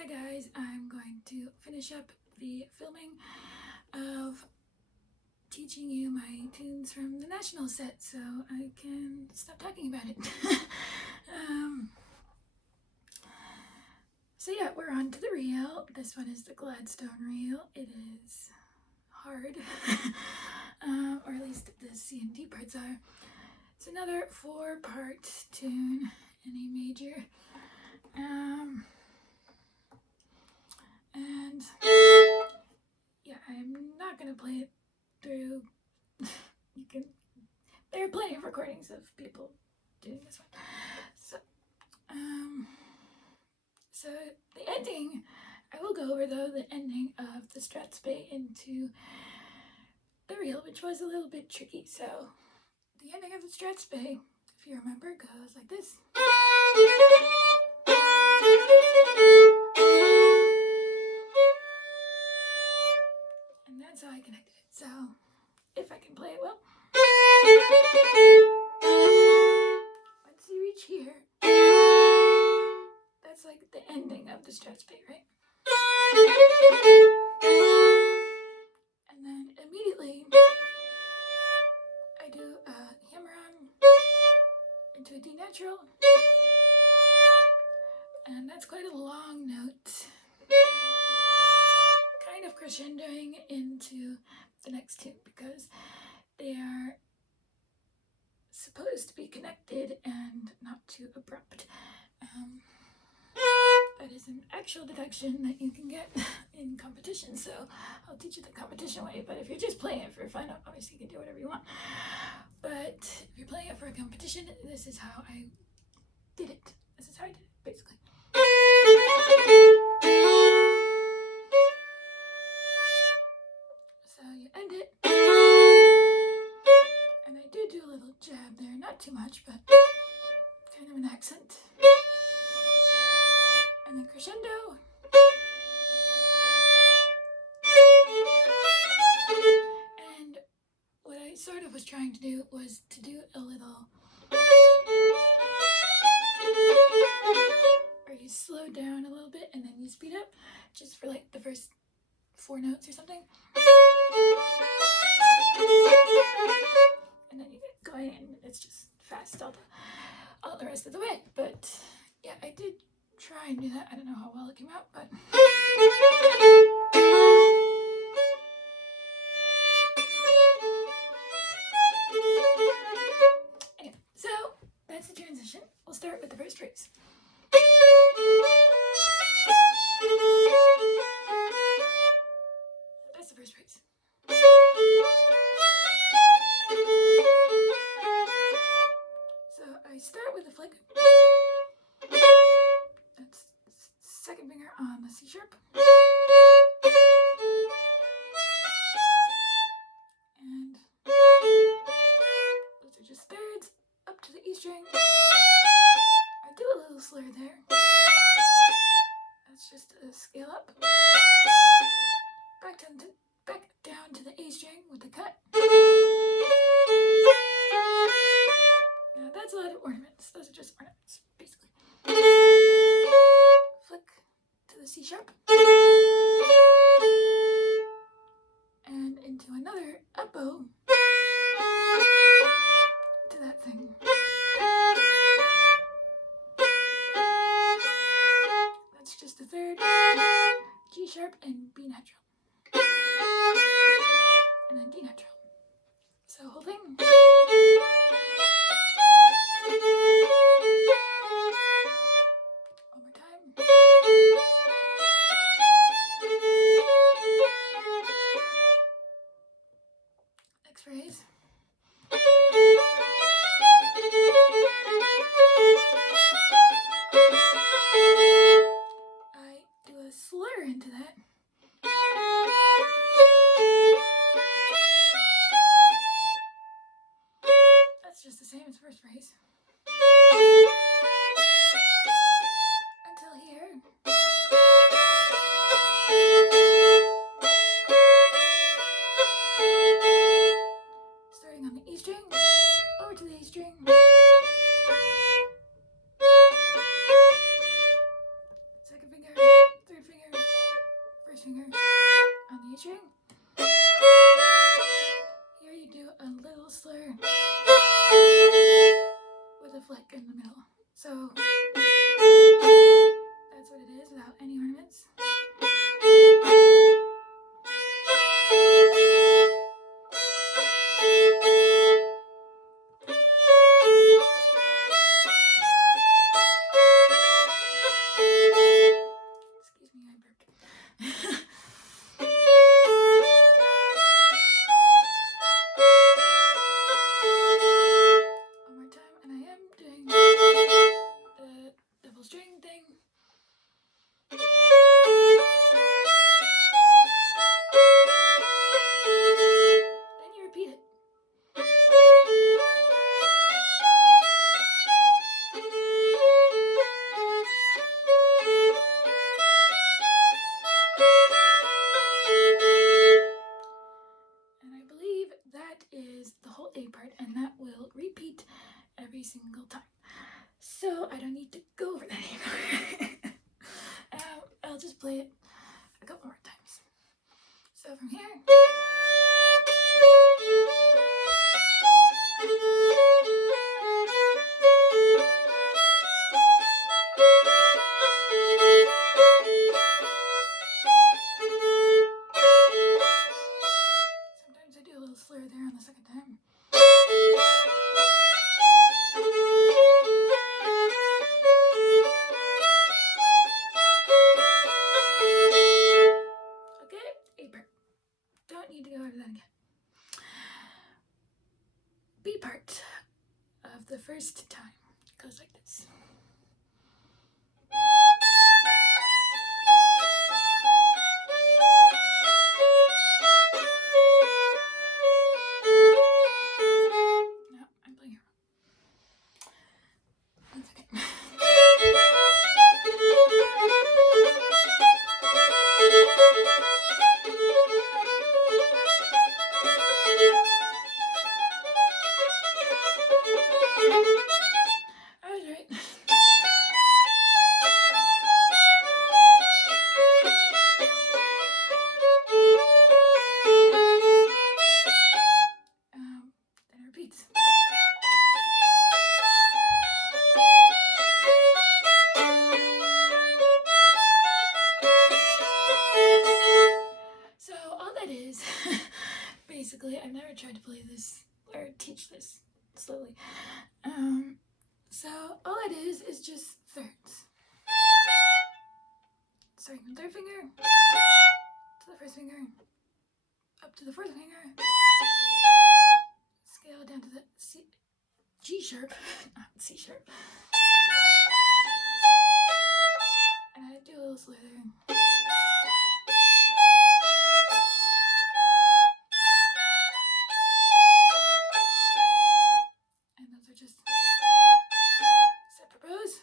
Hi guys, I'm going to finish up the filming of teaching you my tunes from the national set so I can stop talking about it. So yeah, we're on to the reel. This one is the Gladstone reel. It is hard, or at least the C and D parts are. It's another 4-part tune in A major. And yeah, I'm not gonna play it through. There are plenty of recordings of people doing this one. So the ending, I will go over though the ending of the Strathspey into the reel, which was a little bit tricky. So the ending of the Strathspey, if you remember, goes like this. And that's how I connected it. So if I can play it well. Once you reach here, that's like the ending of the Strathspey, right? And then immediately I do a hammer on into a D natural, and that's quite a long note, kind of crescendoing into the next tune because they are supposed to be connected and not too abrupt. That is an actual deduction that you can get in competition, so I'll teach you the competition way. But if you're just playing it for fun, obviously you can do whatever you want. But if you're playing it for a competition, this is how I did it. This is how I did it, basically. So you end it, and I do a little jab there, not too much, but kind of an accent. And then crescendo. And what I sort of was trying to do was to do a little, or you slow down a little bit and then you speed up, just for like the first 4 notes or something. And then you get going and it's just fast all the rest of the way. But yeah, I did try and do that. I don't know how well it came out, but anyway, so that's the transition. We'll start with the first phrase. That's the first phrase. So I start with a flick. That's second finger on the C sharp. And those are just thirds up to the E string. I do a little slur there. That's just a scale up. Back down to the A string with the cut. Now that's a lot of ornaments. Those are just ornaments, basically. Flick to the C sharp. And into another up bow to that thing. That's just a third, G sharp and B natural. And then D natural. So whole thing. One more time. Next phrase. I do a slur into that. first finger on the E string. Here you do a little slur with a flick in the middle. So that's what it is without any ornaments. Excuse me, I burped. One more time, and I am doing the double string thing. Then you repeat it. And I believe that is the whole A part, and that will repeat every single time. So I don't need to go over that anymore. I'll just play it a couple more times. So from here. Sometimes I do a little slur there on the second time. Okay, A part. Don't need to go over that again. B part of the first time goes like this. No, I'm playing it wrong. That's okay. I was right. Then it repeats. So all that is, basically, I've never tried to play this or teach this slowly. So all it is just thirds. Starting from third finger to the first finger, up to the fourth finger, scale down to the G sharp, not C sharp. And I do a little slur there. And those are just separate bows.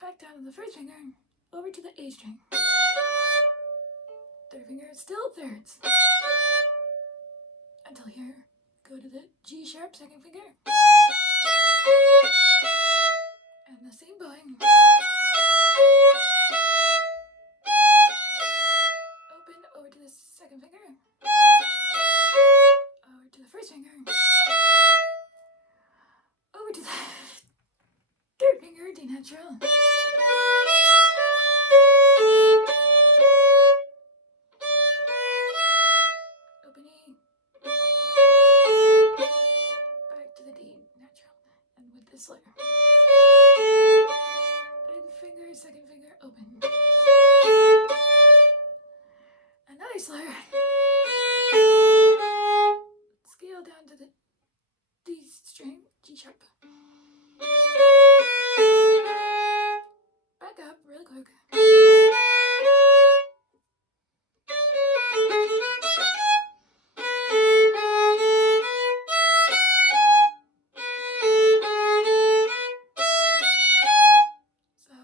Back down to the first finger, over to the A string. Third finger, still thirds. Until here, go to the G sharp second finger. And the same bowing. Open over to the second finger. Over to the first finger. Over to the third finger, D natural. Open E. Back to the D natural. And with the slur. Third finger, second finger, open. Another slur. Scale down to the D string, G sharp. Back up really quick. So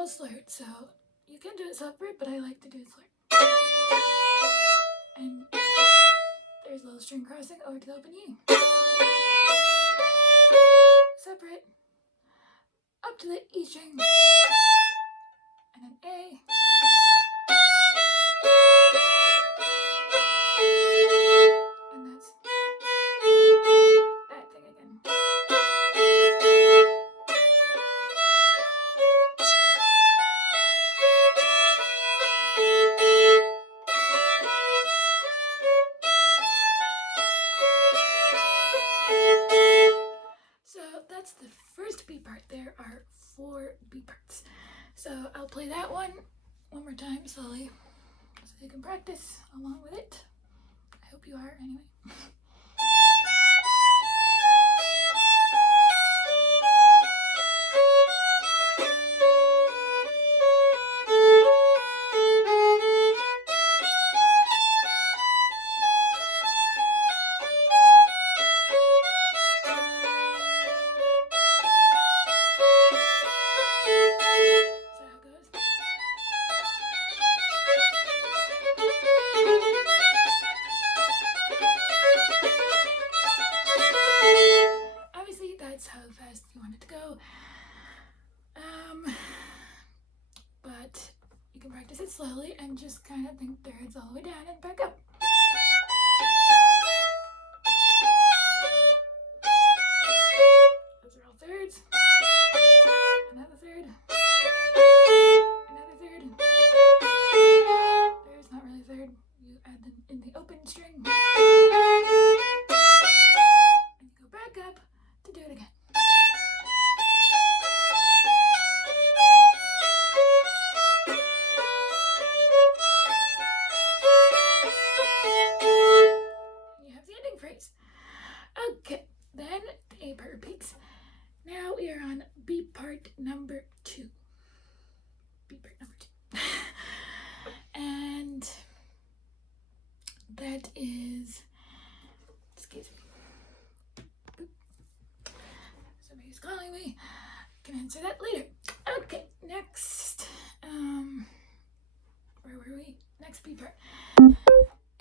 all slurred, so you can do it separate, but I like to do it slurred. And there's a little string crossing over to the open E. Separate, up to the E string, and then A. And that's that thing again. So that's the first B part. There are 4 B parts. So I'll play that one more time slowly so you can practice along with it. I hope you are anyway. How fast you want it to go. But you can practice it slowly and just kind of think thirds all the way down and back up. Those are all thirds. Another third. Another third. There's not really a third. You add them in the open string. And you go back up to do it again. Okay, then the A part repeats. Now we are on B part number 2. B part number 2. And that is, excuse me. Somebody's calling me. I can answer that later. Okay, next. Where were we? Next B part.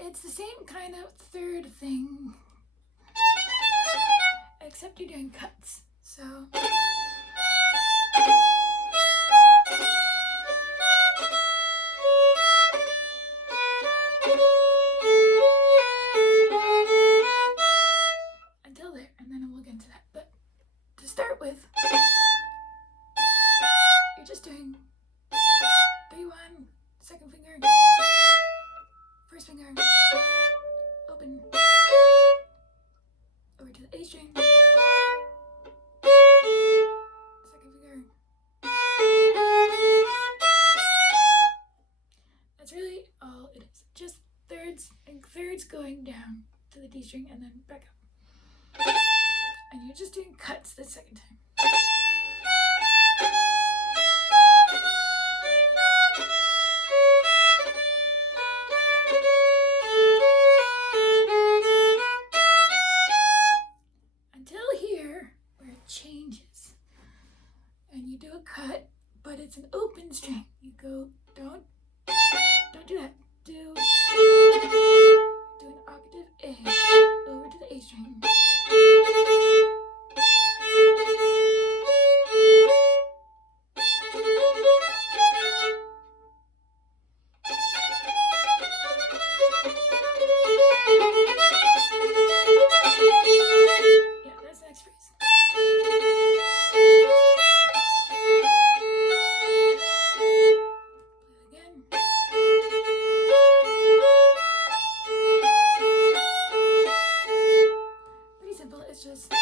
It's the same kind of third thing, except you're doing cuts. So until there, and then we'll get into that. But to start with, you're just doing 3-1, second finger, first finger, open, over to the A string, second finger. That's really all it is. Just thirds and thirds going down to the D string and then back up. And you're just doing cuts the second time. Changes and you do a cut, but it's an open string. You go, don't do that. Do an octave A over to the A string. Yeah, that's the next phrase. It's just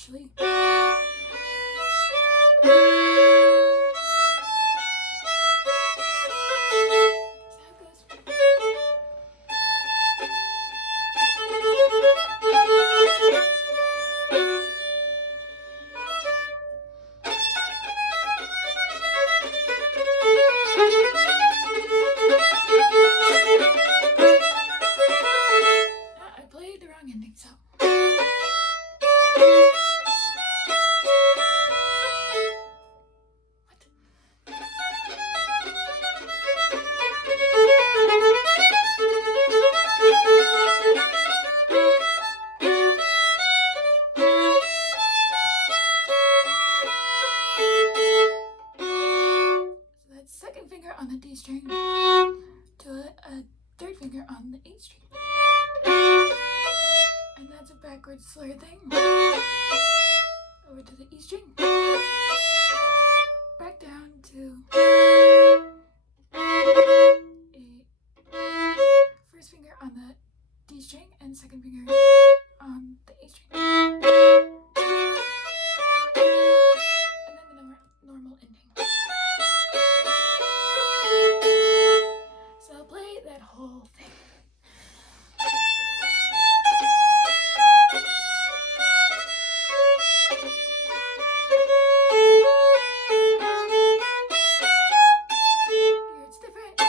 actually. I played the wrong ending, so. So that's second finger on the D string to a third finger on the A string. And that's a backwards slur thing. Over to the E string. Back down to a first finger on the D string and second finger on the A string. And then the normal ending. So I'll play that whole thing. Here it's different. Okay,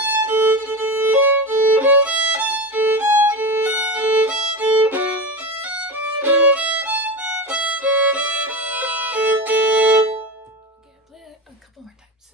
I'll play it a couple more times.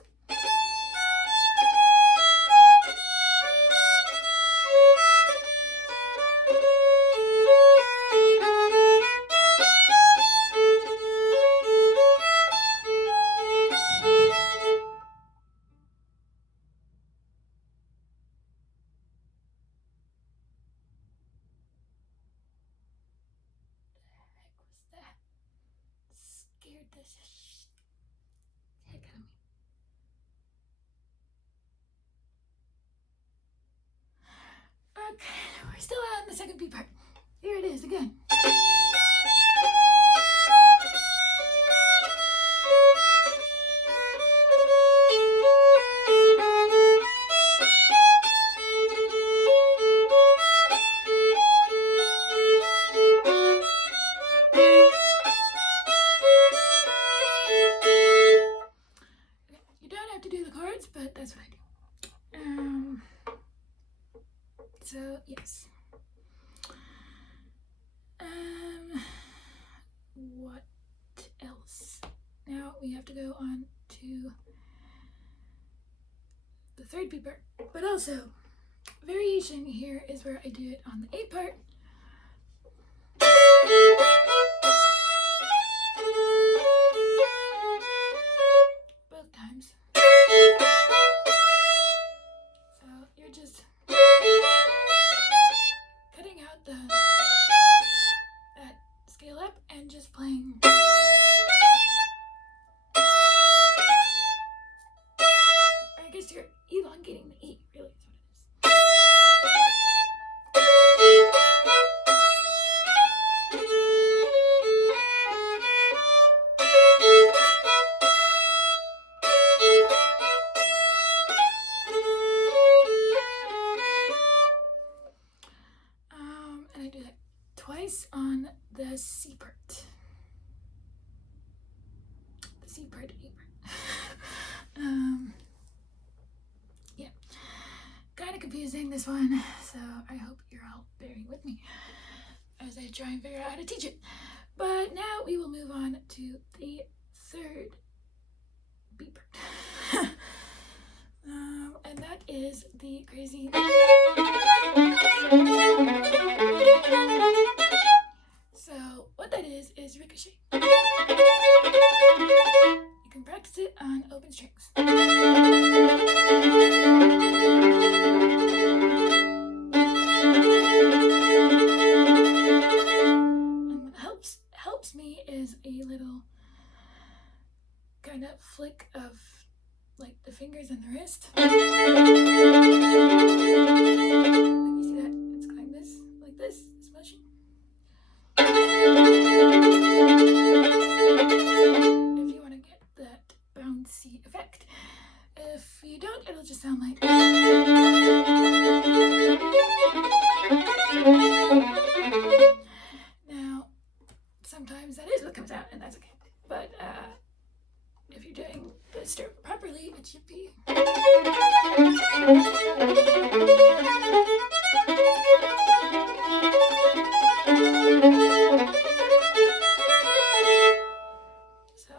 Scared the heck out of me. Okay, we're still on the second B part. Here it is again. You don't have to do the chords, but that's what I do. So yes. What else? Now we have to go on to the third B part, but also variation here is where I do it on the A part. Both times. So you're just cutting out that scale up and just playing. Or I guess you're elongating the E, really is what it is. And I do that twice on the C part. The C part, A part. Yeah. Kind of confusing, this one, so I hope you're all bearing with me as I try and figure out how to teach it. But now we will move on to the third B part. And that is the crazy. So what that is ricochet. You can practice it on open strings. And what helps me is a little kind of flick of like the fingers and the wrist. Like you see that? It's going like this motion. Now, sometimes that is what comes out, and that's okay. But if you're doing the stroke properly, it should be. So,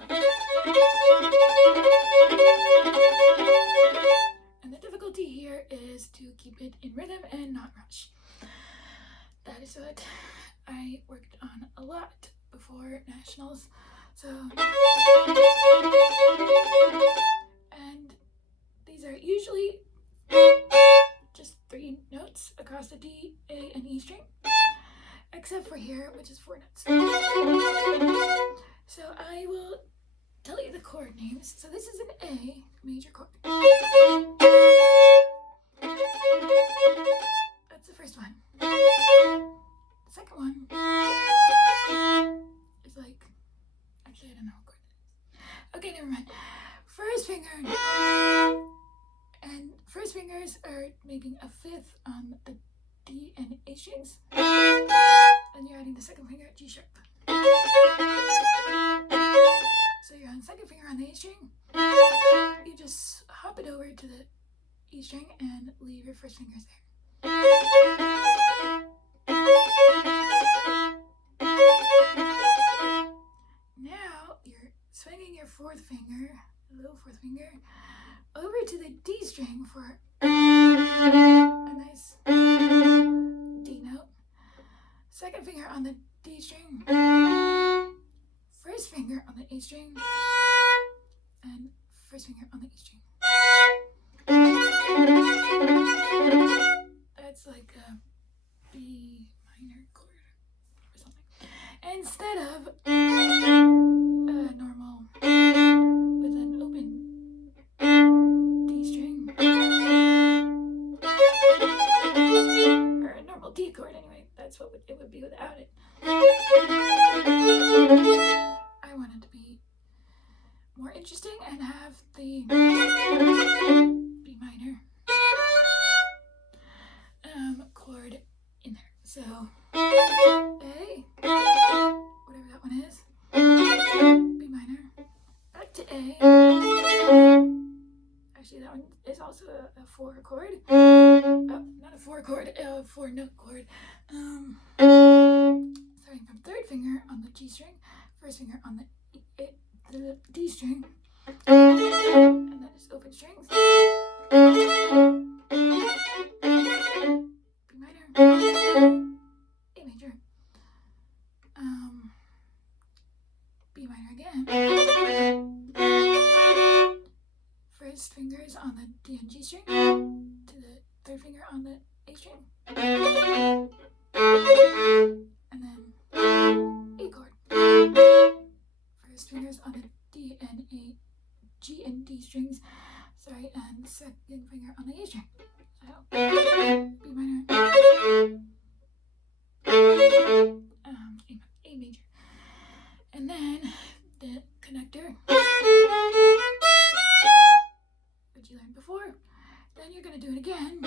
and the difficulty here is to keep it in rhythm and not rush. That is what I worked on a lot before nationals. So, and these are usually just 3 notes across the D, A, and E string, except for here, which is 4 notes. So I will tell you the chord names. So this is an A major chord. That's the first one. The second one is like, actually I don't know what chord it is. Okay, never mind. First finger, and first fingers are making a 5th on the D and A strings. Then you're adding the second finger at G sharp. So you're on the second finger on the A string. You just hop it over to the E string and leave your first fingers there. Now you're swinging your 4th finger, little 4th finger, over to the D string for a nice D note. Second finger on the D string, first finger on the A string, and first finger on the E string. That's like a B minor chord or something. Instead of a normal with an open D string, or a normal D chord anyway, that's what it would be without it. I wanted to be more interesting and have the B minor chord in there. So A, whatever that one is, B minor, back to A. Actually, that one is also a 4 chord. Not a 4 chord, a 4 note chord. Starting from third finger on the G string, first finger on the D string, and then just open strings. B minor, A major, B minor again. First fingers on the D and G string to the third finger on the A string, and then A chord. First fingers on the D and A, G and D strings, and second finger on the A string. So B minor, A major, and then the connector, which you learned before. Then you're gonna do it again.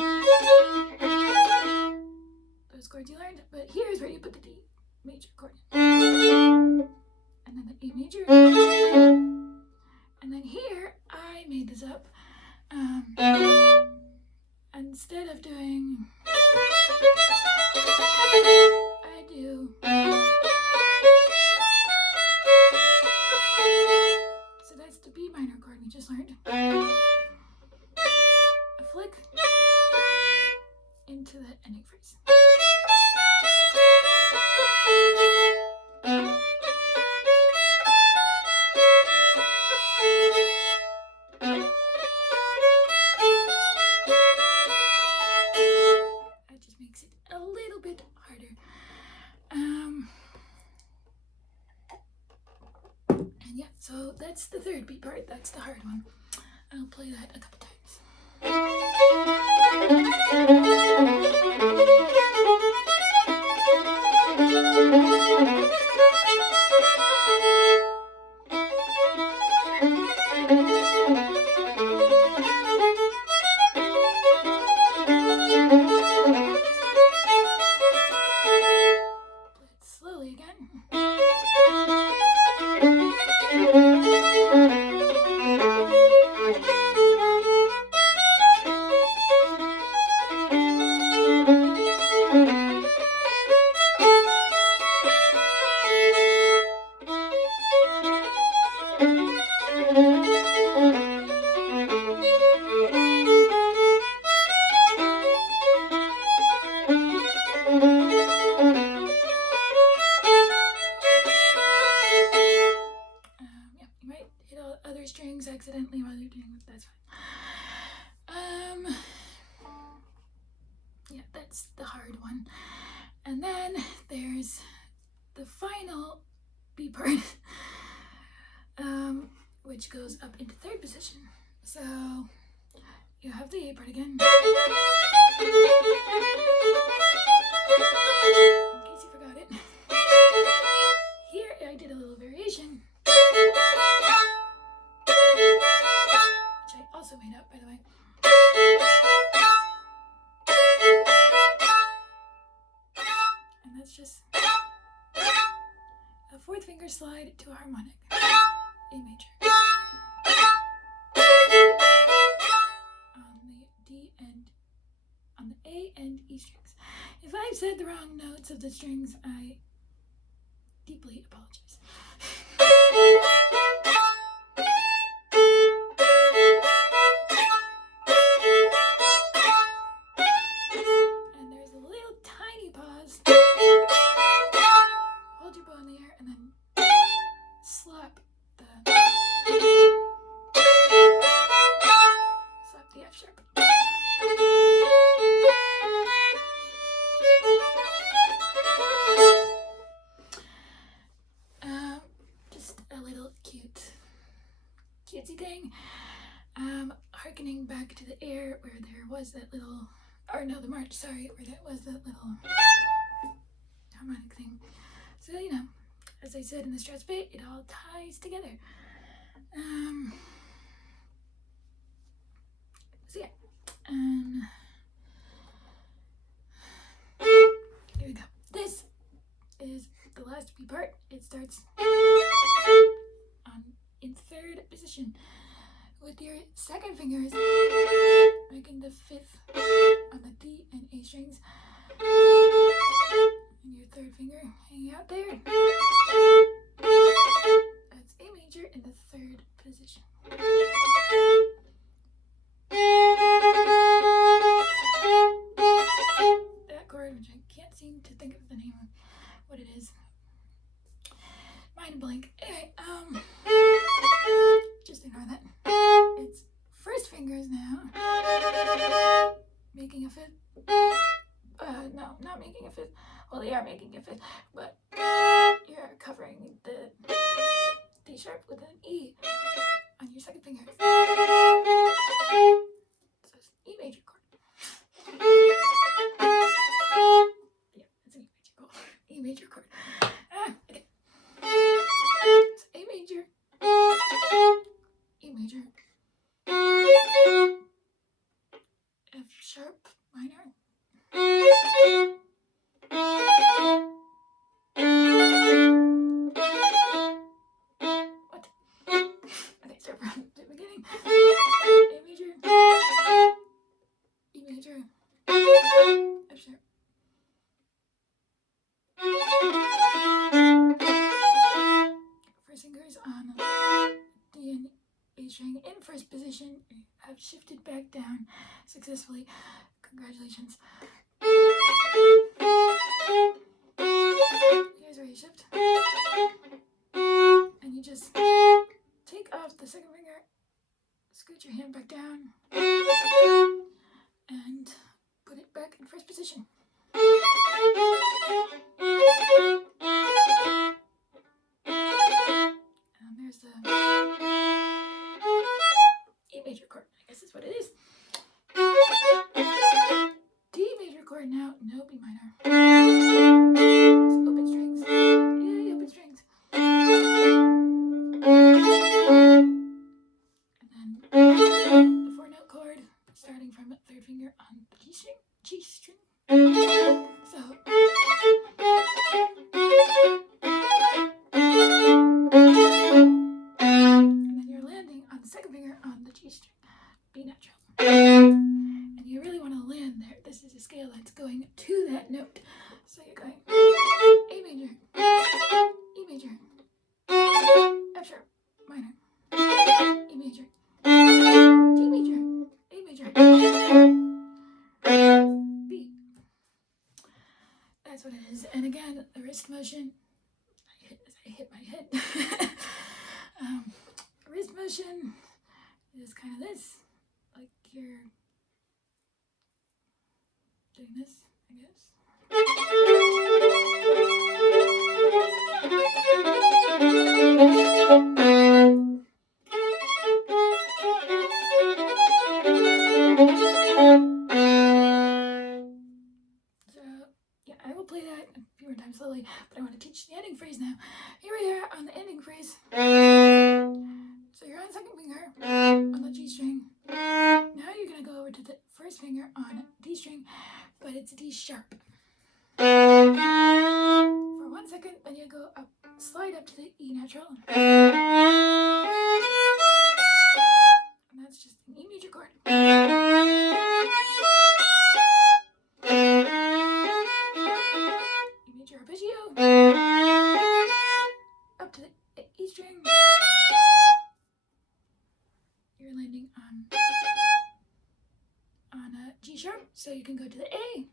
Those chords you learned, but here's where you put the D major chord, and then the A major, and then here I made this up. Instead of doing, I do. So that's the B minor chord we just learned. A flick into the ending phrase. That just makes it a little bit harder. And yeah, so that's the third beat part. That's the hard one. I'll play that a couple times. And then there's the final B part, which goes up into third position. So you have the A part again. In case you forgot it. Here I did a little variation, which I also made up, by the way. And that's just a fourth finger slide to a harmonic, A major, on the D and on the A and E strings. If I've said the wrong notes of the strings, I deeply apologize. And there's a little tiny pause. Hold your bow in the air and then slap the F sharp. Just a little cutesy thing. Harkening back to the air where there was that little, or no, the march, sorry, where there was that little harmonic thing. So, you know, as I said in the stress bit, it all ties together. So yeah, here we go. This is the last B part. It starts in third position with your second fingers making the fifth on the D and A strings, and your third finger hanging out there. That's A major in the third position. That chord, which I can't seem to think of the name of what it is. Mind blank. Anyway, just ignore that. It's first fingers now, making a fifth. No, not making a fifth. Well, they are making a fifth, but you're covering the D sharp with an E on your second finger. So it's E major chord. Yeah, it's an E major chord. Okay. So A major, E major, F sharp minor, what? Okay, start from the beginning. A major, E major, F sharp. First fingers on D and A string in first position. You have shifted back down successfully. Congratulations. Here's where you shift. And you just take off the second finger, scoot your hand back down, and put it back in first position. And there's the E major chord, I guess is what it is. D major chord now, no B minor. Open strings. Yay, open strings. And then the 4-note chord, starting from third finger on the G string. So and then you're landing on the second finger on the G string, B natural. And you really want to land there. This is a scale that's going to that note. So you're going A major, E major, F sharp minor, E major, D major, A major, B. That's what it is. And again, the wrist motion, I hit my head. Wrist motion is kind of this, like you're doing this, I guess. that a few more times slowly, but I want to teach the ending phrase now. Here we are on the ending phrase. So you're on second finger on the G string. Now you're going to go over to the first finger on D string, but it's D sharp. For 1 second, then you go up, slide up to the E natural. And that's just an E major chord. E major arpeggio. Up to the E string. You're landing on a G sharp, so you can go to the A.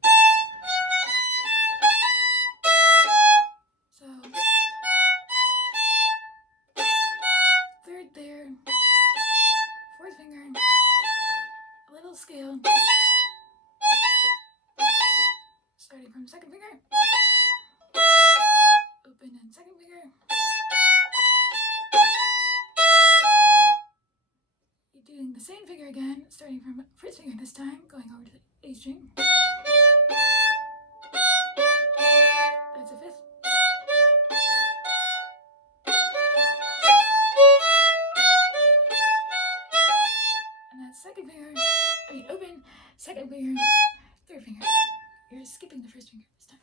So third there, fourth finger, a little scale, starting from second finger, open and second finger. You're doing the same finger again, starting from first finger this time, going over to the A string. That's a fifth. And that's second finger, open, second finger, third finger. You're skipping the first finger this time.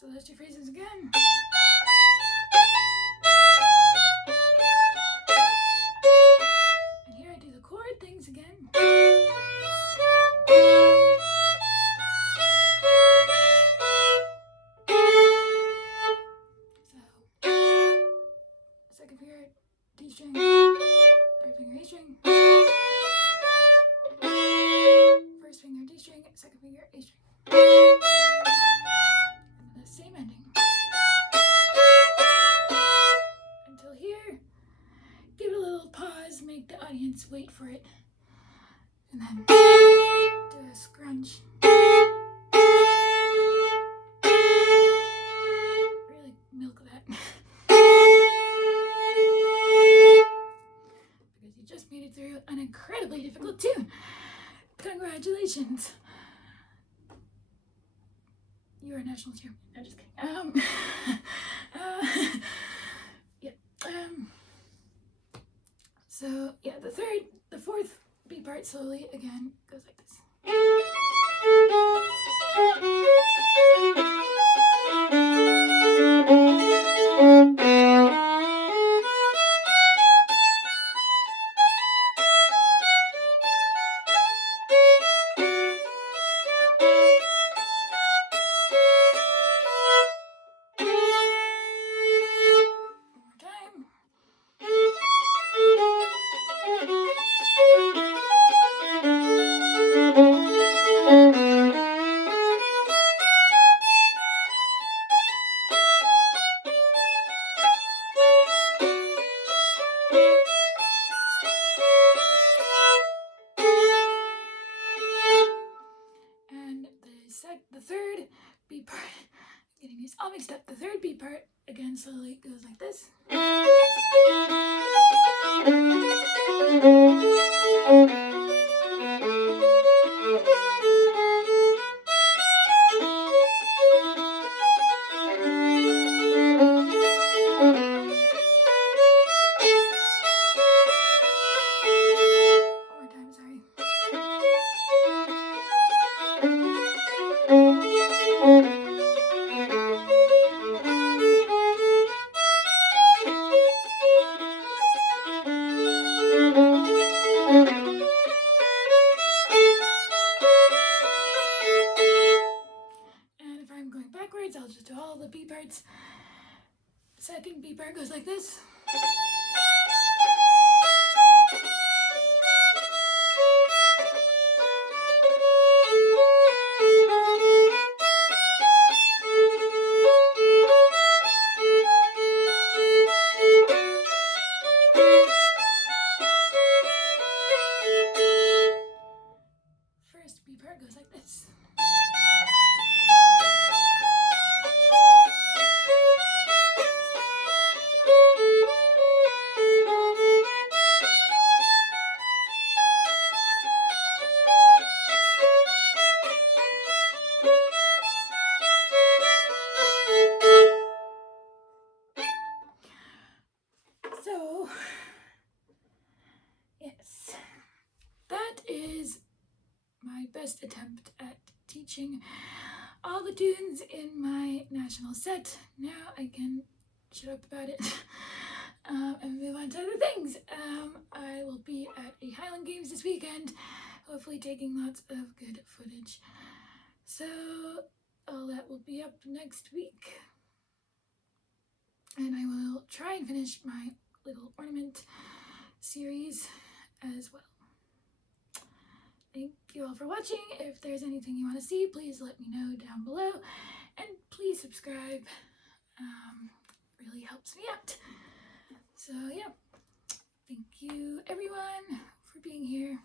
So those two phrases again. And here I do the chord things again. So, second finger, D string, third finger, A string, first finger, D string, second finger, A string. And the same ending. Until here, give it a little pause, make the audience wait for it, and then do a scrunch. Really milk that. Because you just made it through an incredibly difficult tune. Congratulations. You are a national champion. I'm just kidding. So yeah, the fourth B part slowly again goes like this. The third B part, I'm getting these all mixed up. The third B part again slowly goes like this. I'll just do all the B parts. Second B part goes like this. First B part goes like this. that is my best attempt at teaching all the tunes in my national set. Now I can shut up about it and move on to other things. I will be at a Highland Games this weekend, hopefully taking lots of good footage. So all that will be up next week. And I will try and finish my little ornament series as well. Thank you all for watching. If there's anything you want to see, please let me know down below. And please subscribe. Really helps me out. So yeah, thank you everyone for being here.